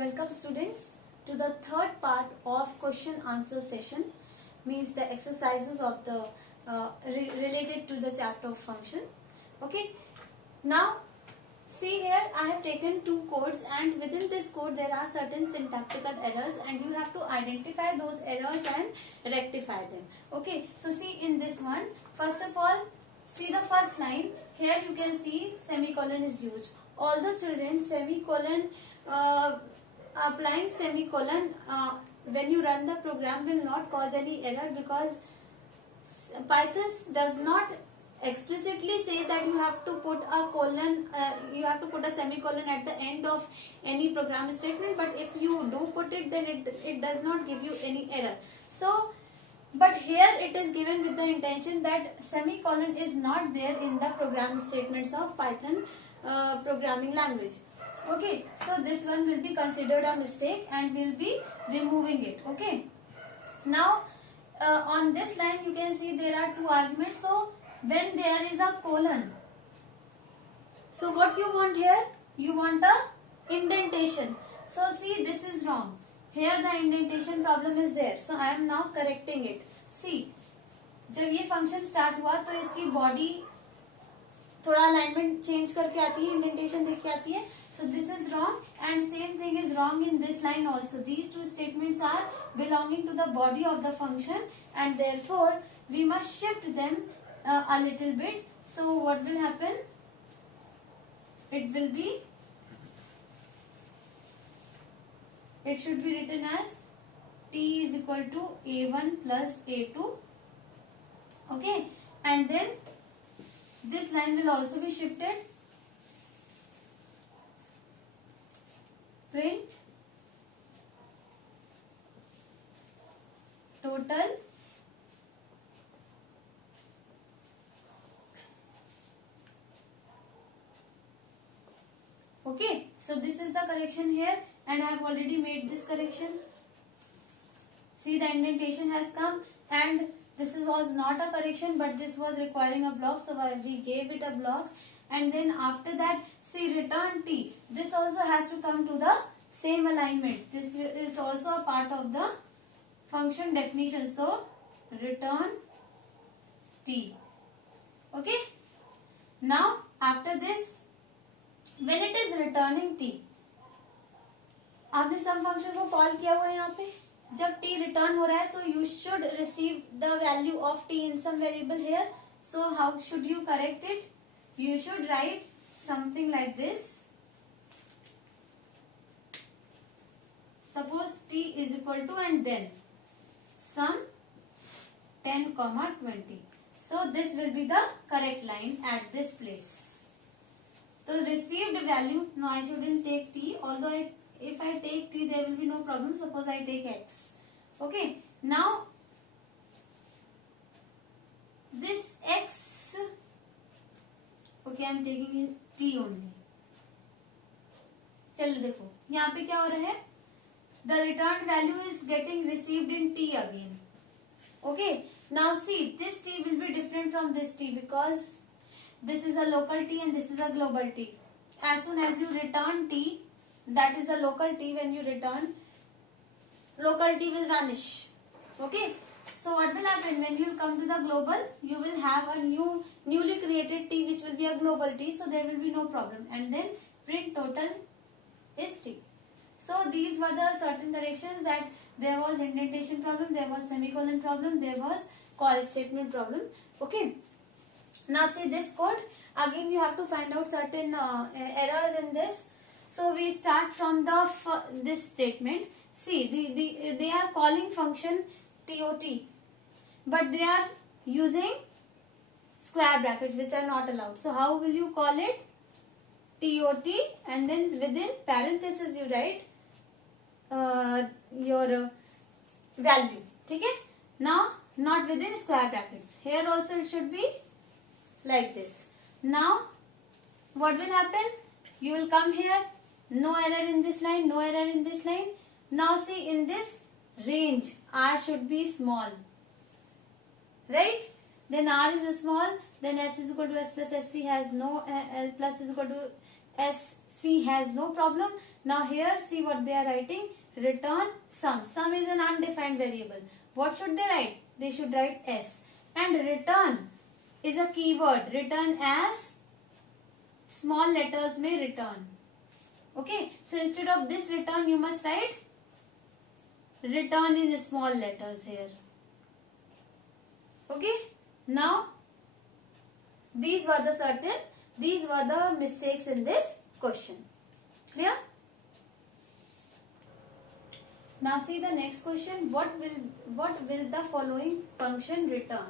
Welcome students to the third part of question answer session, means the exercises of the related to the chapter of function. Okay, now see here I have taken two codes, and within this code there are certain syntactical errors, and you have to identify those errors and rectify them. Okay, so see in this one, first of all, see the first line. Here you can see semicolon is used. Although children, semicolon applying semicolon when you run the program will not cause any error, because Python does not explicitly say that you have to put a colon, you have to put a semicolon at the end of any program statement, but if you do put it, then it does not give you any error. So but here it is given with the intention that semicolon is not there in the program statements of Python programming language. Okay, so this one will be considered a mistake and we'll be removing it. Okay, now on this line you can see there are two arguments. So when there is a colon, so what you want here, you want a indentation. So see, this is wrong. Here the indentation problem is there, so I am now correcting it. See, जब ये function start हुआ तो इसकी body थोड़ा alignment change करके आती है, indentation देख के आती है. So this is wrong, and same thing is wrong in this line also. These two statements are belonging to the body of the function, and therefore we must shift them a little bit. So what will happen? It will be, it should be written as t is equal to a1 plus a2. Okay, and then this line will also be shifted. Print total okay, so this is the correction here, and I have already made this correction. See, the indentation has come, and this was not a correction, but this was requiring a block, so we gave it a block. And then after that, see, return t. This also has to come to the same alignment. This is also a part of the function definition. So return t. Okay. Now after this, when it is returning t, आपने सम function को call किया हुआ है यहाँ पे. जब t return हो रहा है, तो you should receive the value of t in some variable here. So how should you correct it? You should write something like this. Suppose t is equal to, and then sum 10, 20. So this will be the correct line at this place. So received value, no, I shouldn't take t, although if I take t there will be no problem. Suppose I take x. Okay, now this x, okay, I am taking t only. चलो देखो यहाँ पे क्या हो रहा है, the returned value is getting received in t again. Okay, now see, this t will be different from this t, because this is a local t and this is a global t. As soon as you return t, that is a local t, when you return, local t will vanish. Okay, so what will happen when you come to the global, you will have a newly created t which will be a global t, so there will be no problem. And then print total is t. So these were the certain corrections, that there was indentation problem, there was semicolon problem, there was call statement problem. Okay, now see this code, again you have to find out certain errors in this. So we start from the this statement. See, they are calling function tot, but they are using square brackets which are not allowed. So how will you call it? tot, and then within parenthesis you write your value. Okay, now not within square brackets. Here also it should be like this. Now what will happen? You will come here, no error in this line, no error in this line. Now see, in this range r should be small, right? Then r is small, then s is equal to s plus sc has no, l plus is equal to sc has no problem. Now here see what they are writing. Return sum. Sum is an undefined variable. What should they write? They should write S. And return is a keyword. Return as small letters may return. Okay. So instead of this return you must write return in small letters here. Okay. Now these were the mistakes in this question. Clear? Now see the next question. What will the following function return?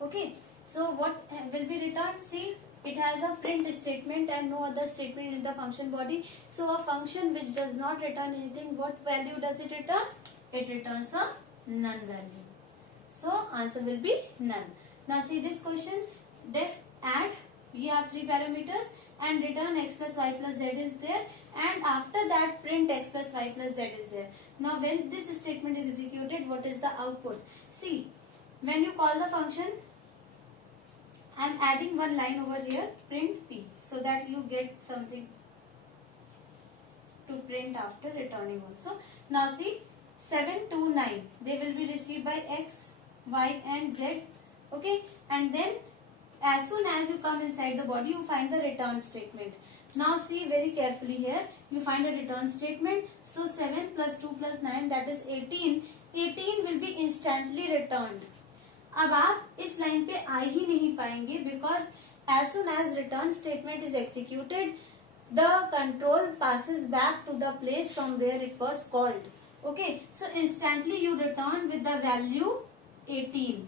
Okay. So what will be returned? See, it has a print statement and no other statement in the function body. So a function which does not return anything, what value does it return? It returns a none value. So answer will be none. Now see this question. Def add, we have 3 parameters and return x plus y plus z is there, and after that print x plus y plus z is there. Now when this statement is executed, what is the output? See, when you call the function, I am adding one line over here, print p, so that you get something to print after returning also. Now see, 7, 2, 9, they will be received by x, y and z. Okay, and then as soon as you come inside the body, you find the return statement. Now see very carefully here, you find a return statement. So 7 plus 2 plus 9, that is 18. 18 will be instantly returned. अब आप इस line पे आ ही नहीं पाएंगे, because as soon as return statement is executed, the control passes back to the place from where it was called. Okay, so instantly you return with the value 18.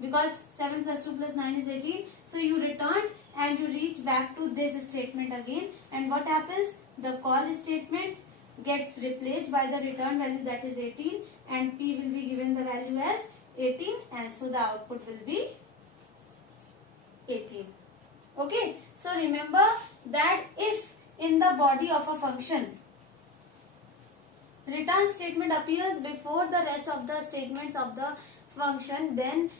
Because 7 plus 2 plus 9 is 18. So you returned and you reach back to this statement again. And what happens? The call statement gets replaced by the return value, that is 18. And P will be given the value as 18. And so the output will be 18. Okay. So remember that if in the body of a function, return statement appears before the rest of the statements of the function, then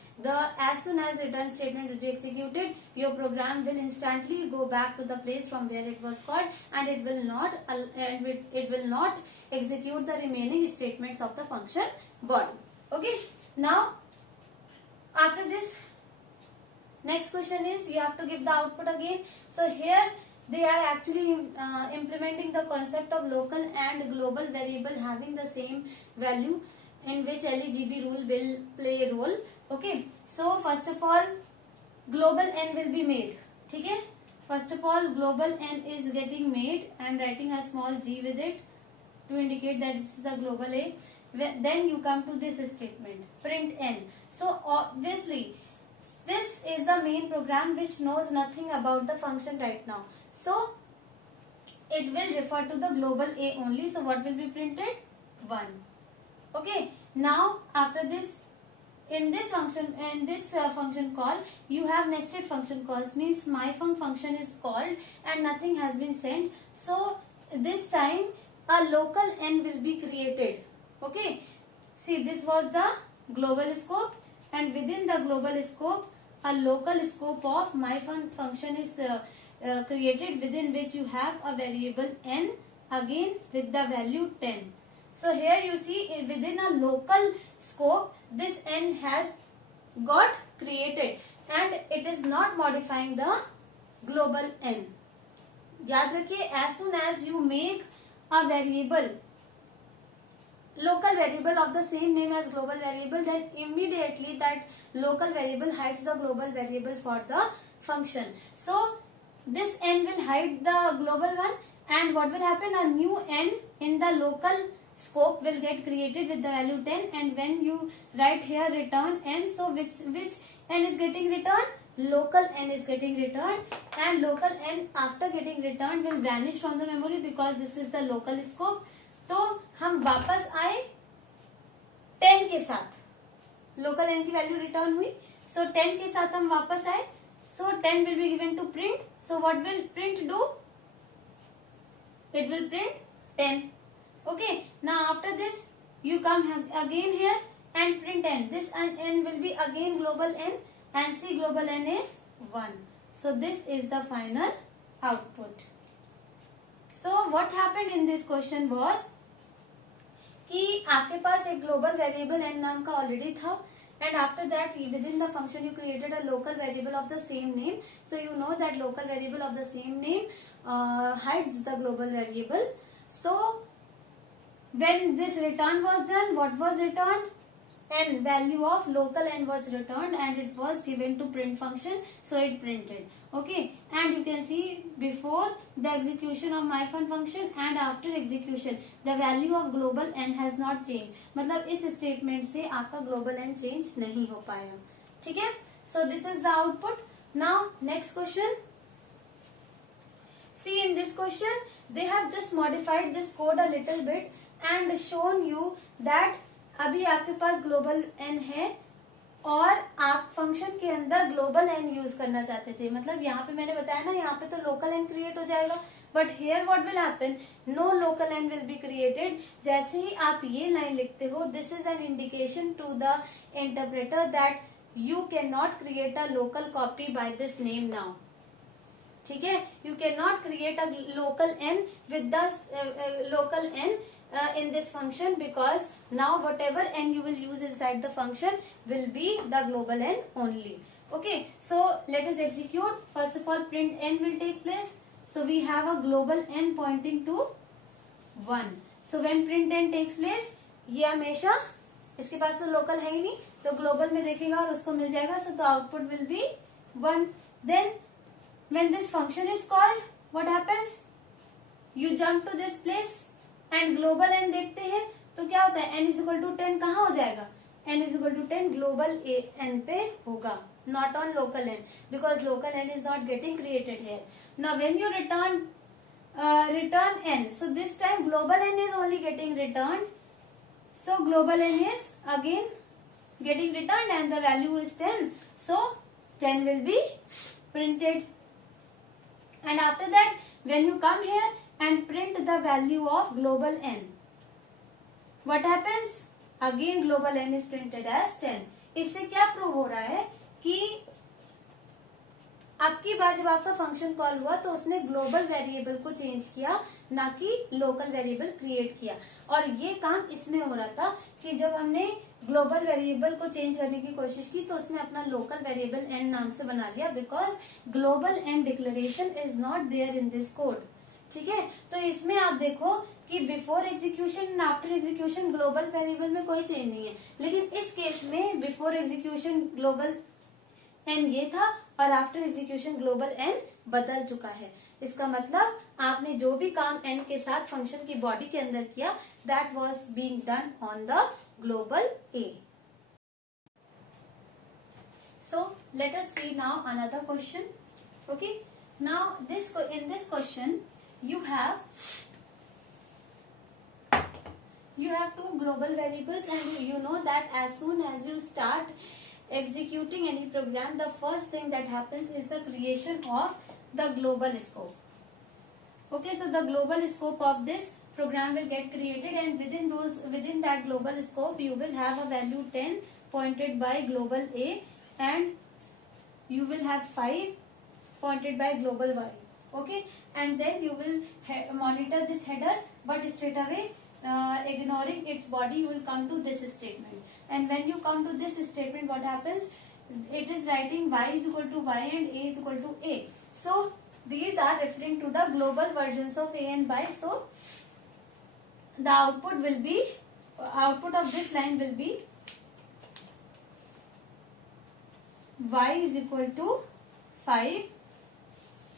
as soon as return statement will be executed, your program will instantly go back to the place from where it was called, and it will not execute the remaining statements of the function body. Okay. Now after this, next question is you have to give the output again. So here they are actually implementing the concept of local and global variable having the same value, in which LEGB rule will play a role. Okay, so first of all global n will be made. Okay, first of all global n is getting made. I am writing a small g with it to indicate that this is the global A. Then you come to this statement, print n. So obviously this is the main program which knows nothing about the function right now. So it will refer to the global A only. So what will be printed? 1. Okay. Now after this, in this function call, you have nested function calls. Means my function is called and nothing has been sent. So this time a local n will be created. Okay. See, this was the global scope, and within the global scope, a local scope of my function is created, within which you have a variable n again with the value 10. So here you see within a local scope, this n has got created and it is not modifying the global n. याद रखिए, as soon as you make a variable, local variable of the same name as global variable, then immediately that local variable hides the global variable for the function. So this n will hide the global one, and what will happen? A new n in the local scope will get created with the value 10, and when you write here return n, so which n is getting returned? Local n is getting returned, and local n after getting returned will vanish from the memory because this is the local scope. तो हम वापस आए 10 के साथ, local n की value return हुई, सो 10 के साथ हम वापस आए, सो 10 will be given to print. So what will print do? It will print 10. Okay. Now after this you come again here and print n. This n will be again global n, and see global n is 1. So this is the final output. So what happened in this question was कि आपके पास एक global variable n नाम का already था, and after that within the function you created a local variable of the same name. So you know that local variable of the same name hides the global variable. So when this return was done, what was returned? N, value of local n was returned and it was given to print function, so it printed. Okay, and you can see before the execution of myfun function and after execution the value of global n has not changed. मतलब इस statement से आपका global n change नहीं हो पाया. ठीक है? So this is the output. Now next question. See, in this question they have just modified this code a little bit and shown you that अभी आपके पास ग्लोबल एन है और आप फंक्शन के अंदर ग्लोबल एन यूज करना चाहते थे. मतलब यहाँ पे मैंने बताया ना, यहाँ पे तो लोकल एन क्रिएट हो जाएगा, but here what will happen, no local n will be created. जैसे ही आप ये लाइन लिखते हो, this is an indication to the interpreter that you can not create a local copy by this name now. ठीक है, you can not create a local n with the local n in this function, because now whatever n you will use inside the function will be the global n only. Okay, so let us execute. First of all, print n will take place. So we have a global n pointing to 1. So when print n takes place, ये हमेशा इसके पास तो local है ही नहीं, तो global में देखेगा और उसको मिल जाएगा. So the output will be 1. Then when this function is called, what happens? You jump to this place and global n देखते हैं तो क्या होता है, n इज इक्वल टू 10 कहाँ हो जाएगा, n is equal to 10 global n पे होगा, not on local n, because local n is not getting created here. Now when you return n, so this time global n is only getting returned, so global n is again getting returned and the value is 10, so 10 will be printed. And after that when you come here and print the value of global n, what happens? Again global n is printed as 10. इससे क्या prove हो रहा है कि आपकी बार जब आपका function call हुआ तो उसने ग्लोबल वेरिएबल को चेंज किया, ना कि लोकल वेरिएबल क्रिएट किया. और ये काम इसमें हो रहा था कि जब हमने ग्लोबल वेरिएबल को चेंज करने की कोशिश की तो उसने अपना लोकल वेरिएबल n नाम से बना लिया, because global n declaration is not there in this code. ठीक है, तो इसमें आप देखो कि before execution and after execution global variable में कोई चेंज नहीं है, लेकिन इस केस में बिफोर एग्जीक्यूशन ग्लोबल एन ये था और आफ्टर एग्जीक्यूशन ग्लोबल एन बदल चुका है. इसका मतलब आपने जो भी काम एन के साथ फंक्शन की बॉडी के अंदर किया, that was being done on the global a. So let us see now another question. Okay, now in this question you have two global variables, and you know that as soon as you start executing any program, the first thing that happens is the creation of the global scope. Okay, so the global scope of this program will get created, and within that global scope you will have a value 10 pointed by global A, and you will have 5 pointed by global Y. Okay, and then you will monitor this header, but straight away ignoring its body you will come to this statement. And when you come to this statement, what happens? It is writing y is equal to y and a is equal to a. So these are referring to the global versions of a and y. So the output of this line will be y is equal to 5,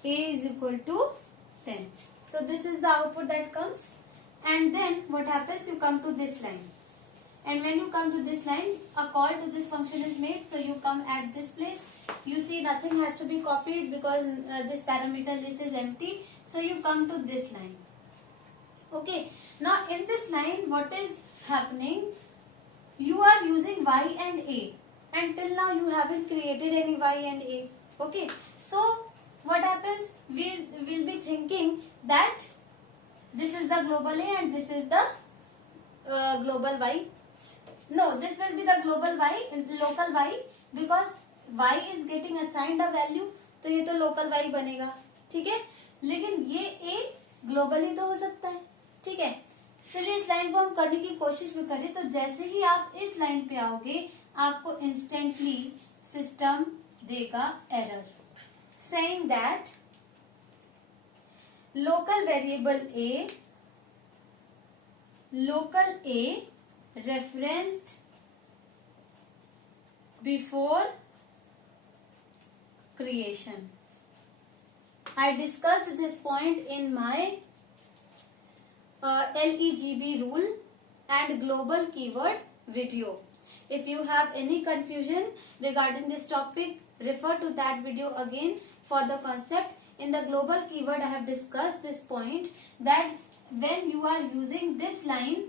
a is equal to 10. So this is the output that comes. And then what happens? You come to this line. And when you come to this line, a call to this function is made. So you come at this place. You see nothing has to be copied because this parameter list is empty. So you come to this line. Okay. Now in this line, what is happening? You are using y and a. And till now you haven't created any y and a. Okay. So what happens? We'll be thinking that this is the global A and this is the global Y. No, this will be the global Y, local Y, because Y is getting assigned a value, तो ये तो local Y बनेगा, ठीक है? लेकिन ये A globally तो हो सकता है, ठीक है। चलिए इस लाइन को हम करने की कोशिश भी करें। तो जैसे ही आप इस लाइन पे आओगे आपको इंस्टेंटली सिस्टम देगा error, saying that local variable a referenced before creation. I discussed this point in my LEGB rule and global keyword video. If you have any confusion regarding this topic, refer to that video again for the concept. In the global keyword, I have discussed this point that when you are using this line,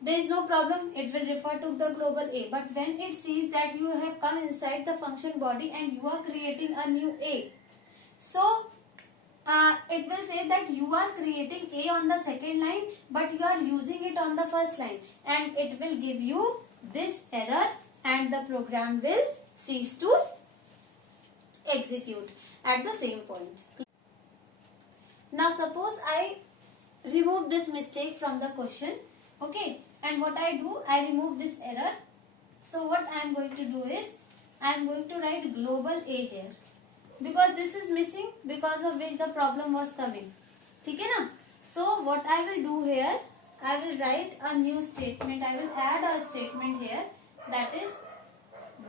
there is no problem, it will refer to the global A. But when it sees that you have come inside the function body and you are creating a new A, so it will say that you are creating A on the second line but you are using it on the first line, and it will give you this error and the program will cease to execute at the same point. Now suppose I remove this mistake from the question, okay, and what I do, I remove this error. So what I am going to do is I am going to write global A here, because this is missing, because of which the problem was coming, ठीक है ना। So what I will do here, I will write a new statement, I will add a statement here, that is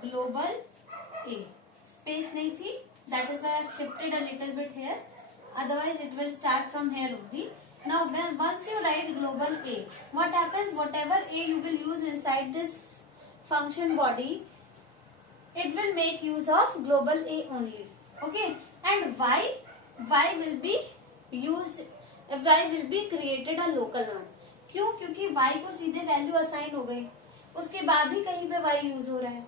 global A. Space नहीं थी, that is why I have shifted a little bit here, otherwise it will start from here only. Now once you write global A, what happens, whatever A you will use inside this function body, it will make use of global A only, okay. And y will be used, y will be created a local one. क्यों? क्योंकि y को सीधे value assign हो गई, उसके बाद ही कहीं पे y यूज हो रहा है,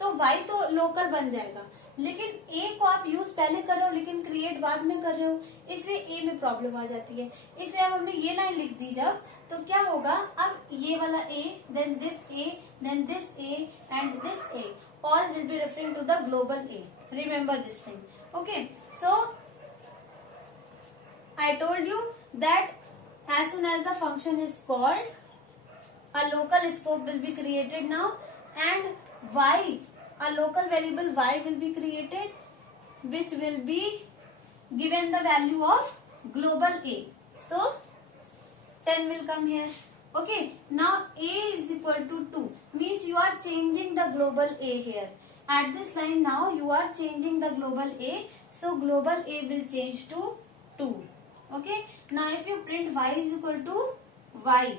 तो y तो लोकल बन जाएगा। लेकिन a को आप यूज पहले कर रहे हो लेकिन क्रिएट बाद में कर रहे हो, इसलिए a में प्रॉब्लम आ जाती है। इसलिए अब हमने ये लाइन लिख दी जब, तो क्या होगा, अब ये वाला a, then this a, then this a and this a, all will be referring to the global A. Remember this thing, okay. So I told you that as soon as the function is called, a local scope will be created now, and y, a local variable y will be created, which will be given the value of global A. So 10 will come here, okay. Now A is equal to 2, means you are changing the global A here. At this line now you are changing the global A, so global A will change to 2, okay. Now if you print y is equal to y,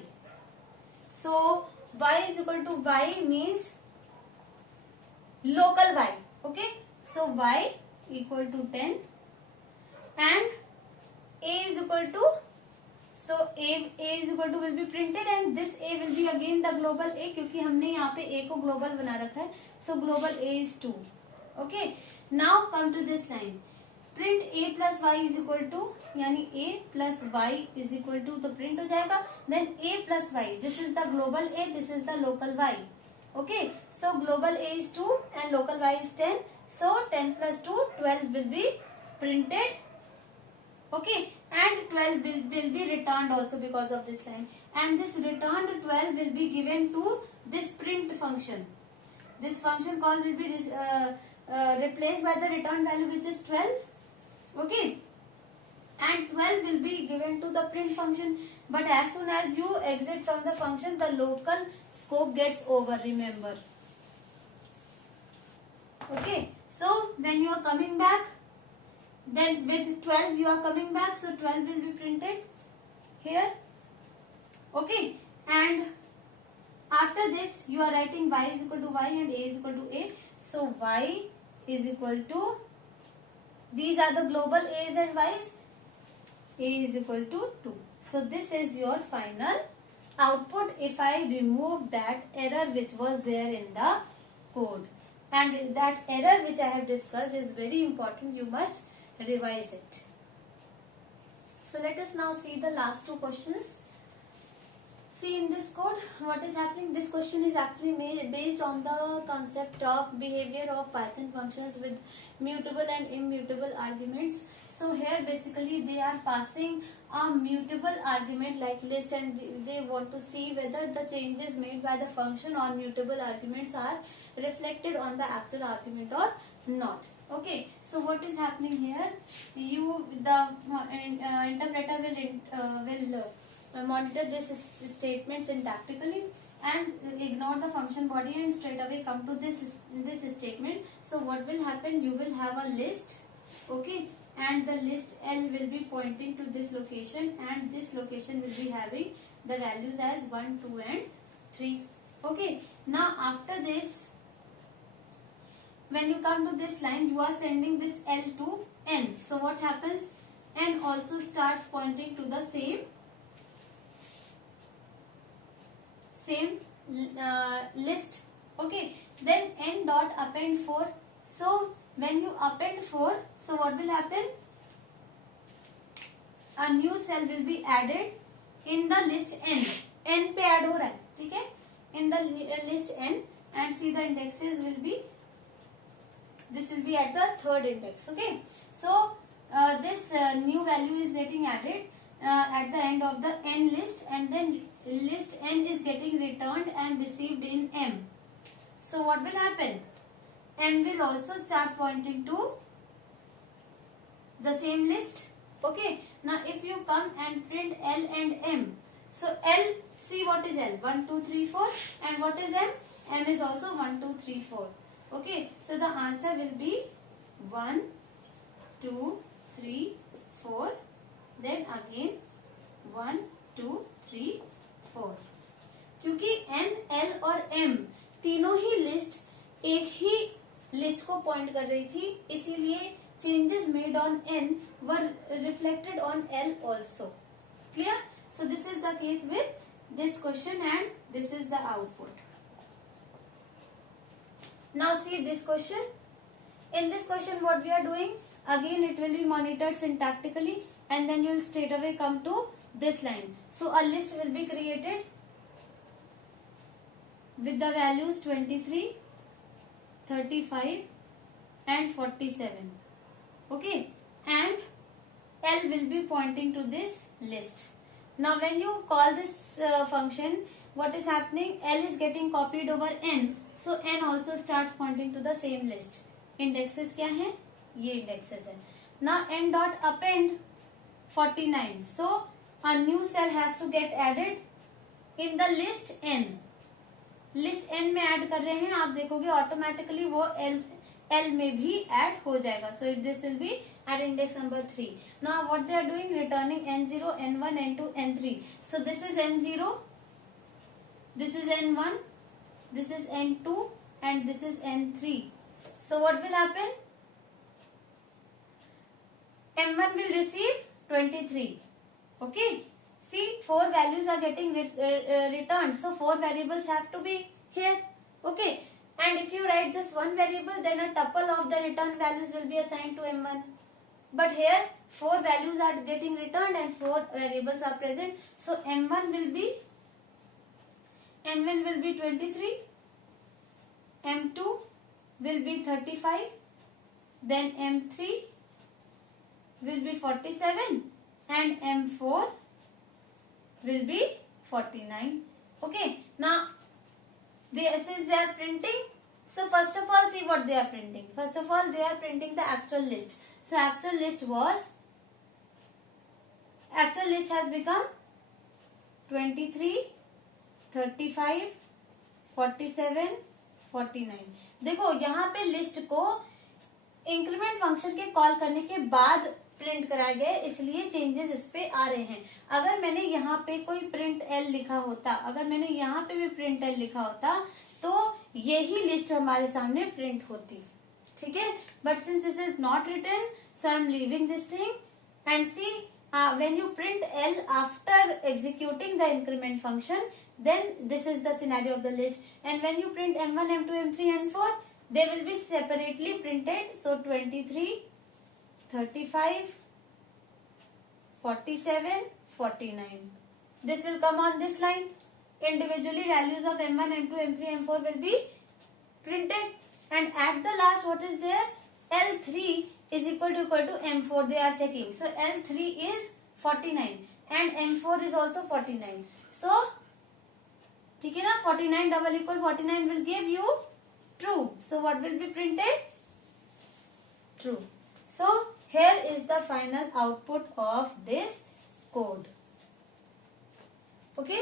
so y is equal to y means local y, okay. So y equal to 10 and A is equal to, so A is equal to will be printed and this A will be again the global A, क्योंकि हमने यहाँ पे A को global बना रखा है, so global A is 2, okay. Now come to this line, print A plus y is equal to, यानी A plus y is equal to, तो print हो जाएगा, then A plus y, this is the global A, this is the local y, okay. So global A is 2 and local y is 10, so 10 plus 2, 12 will be printed, okay, and 12 will be returned also because of this line, and this returned 12 will be given to this print function. This function call will be replaced by the return value, which is 12, okay, and 12 will be given to the print function. But as soon as you exit from the function, the local scope gets over, remember, okay. So when you are coming back, then with 12 you are coming back, so 12 will be printed here, okay. And after this you are writing y is equal to y and a is equal to a, so y is equal to, these are the global a's and y's, a is equal to 2. So this is your final output if I remove that error which was there in the code. And that error which I have discussed is very important, you must revise it. So let us now see the last two questions. See in this code what is happening. This question is actually based on the concept of behavior of Python functions with mutable and immutable arguments. So here basically they are passing a mutable argument like list, and they want to see whether the changes made by the function on mutable arguments are reflected on the actual argument or not. Okay, so what is happening here? The interpreter will monitor this statement syntactically and ignore the function body and straight away come to this statement. So what will happen? You will have a list, okay, and the list L will be pointing to this location, and this location will be having the values as 1, 2 and 3. Okay, now after this, when you come to this line, you are sending this L to N. So what happens? N also starts pointing to the same list. Okay, then N dot append 4. So when you append 4, so what will happen? A new cell will be added in the list N. N पे add हो रहा है, ठीक है? In the list N, and see the indexes will be, this will be at the third index. Okay, so this new value is getting added at the end of the N list, and then list N is getting returned and received in M. So what will happen? M will also start pointing to the same list. Okay, now if you come and print L and M, so L, see what is L? 1, 2, 3, 4, and what is M? M is also 1, 2, 3, 4. Okay, so the answer will be 1, 2, 3, 4, then again 1, 2, 3, 4. क्योंकि N, L और M तीनों ही list एक ही list को point कर रही थी, इसीलिए changes made on N were reflected on L also. Clear? So this is the case with this question, and this is the output. Now see this question. In this question what we are doing? Again it will be monitored syntactically, and then you will straight away come to this line. So a list will be created with the values 23, 35 and 47. Okay, and L will be pointing to this list. Now when you call this function, what is happening? L is getting copied over N, so N also starts pointing to the same list. Indexes क्या हैं? ये indexes हैं. Now N dot append 49. So a new cell has to get added in the list N. List N में add कर रहे हैं, आप देखोगे ऑटोमेटिकली वो L में भी ऐड हो जाएगा. So this will be at index number 3. Now what they are doing? Returning N0, N1, N2, N3. So this is N0, this is N1, this is N2, and this is N3. So what will happen? M1 will receive 23. Okay. See, 4 values are getting returned. So 4 variables have to be here. Okay. And if you write just one variable, then a tuple of the return values will be assigned to M1. But here 4 values are getting returned and 4 variables are present. So M1 will be 23, M2 will be 35, then M3 will be 47, and M4 will be 49. Okay. Now since they are printing, so first of all see what they are printing. First of all they are printing the actual list. So actual list has become 23, 35, 47, 49. देखो यहाँ पे list को increment function के call करने के बाद print कराए गए, इसलिए चेंजेस इस पे आ रहे हैं. अगर मैंने यहाँ पे कोई प्रिंट एल लिखा होता, अगर मैंने यहाँ पे भी प्रिंट एल लिखा होता, तो यही लिस्ट हमारे सामने प्रिंट होती. ठीक है, but since this is not written, so I am leaving this thing. And see when you print L after executing the increment function, then this is the scenario of the list. And when you print M1, M2, M3, M4, they will be separately printed. So 23, 35, 47, 49. This will come on this line. Individually values of M1, M2, M3, M4 will be printed. And at the last what is there? L3 is equal to M4. They are checking. So L3 is 49 and M4 is also 49. So ठीक है ना, 49 double equal 49 will give you true. So what will be printed? True. So here is the final output of this code. Okay.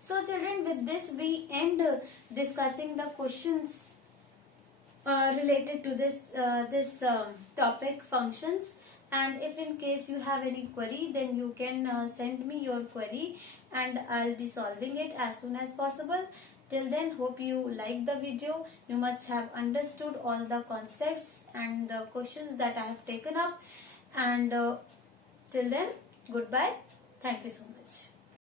So children, with this we end discussing the questions related to this topic, functions. And if in case you have any query, then you can send me your query and I'll be solving it as soon as possible. Till then, hope you like the video. You must have understood all the concepts and the questions that I have taken up. And till then, goodbye. Thank you so much.